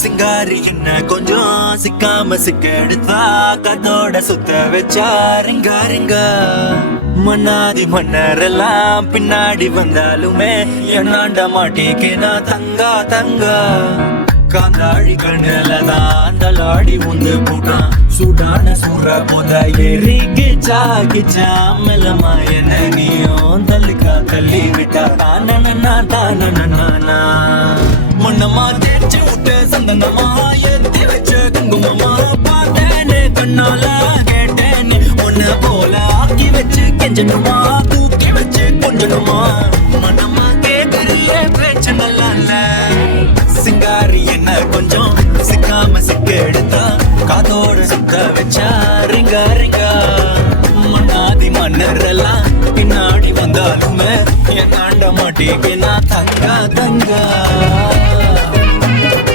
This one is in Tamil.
சிங்காரி என்ன கொஞ்சம் சிக்காம சிக்கெடுத்தா கதோட சுத்த வச்சா ரிங்கா ரிங்கா மன்னாதி மன்னரெல்லாம் பின்னாடி வந்தாலுமே என்னாண்ட மாட்டேக்கேனா தங்கா தங்கா காந்தாழி கண்ணுலதான் அந்தலாடி உந்து போட்டான் சூடான சூற போத ஏறி கிச்சா கிச்சா மெல்லமா என்ன நீயும் தள்ளிக்கா தள்ளி விட்டா தானனா தானனா மண்ணமா தேய்ச்சி விட்டு சந்தனமா ஏத்தி வச்ச குங்குமமா பார்த்தேனே கண்ணால கேட்டேனே உன்ன போல ஆக்கி வச்சு கெஞ்சணுமா தூக்கி வச்சு கொஞ்சணுமா மனமா கேட்கறியே பேச்சு நல்லா இல்ல சிங்காரி என்ன கொஞ்சம் சிக்காம சிக்க எடுத்தா காதோட சுத்த வச்சா ரிங்கா ரிங்கா மன்னாதி மன்னரெல்லாம் பின்னாடி வந்தாலுமே என்னாண்ட மாட்டேங்க நான் தங்கா தங்கா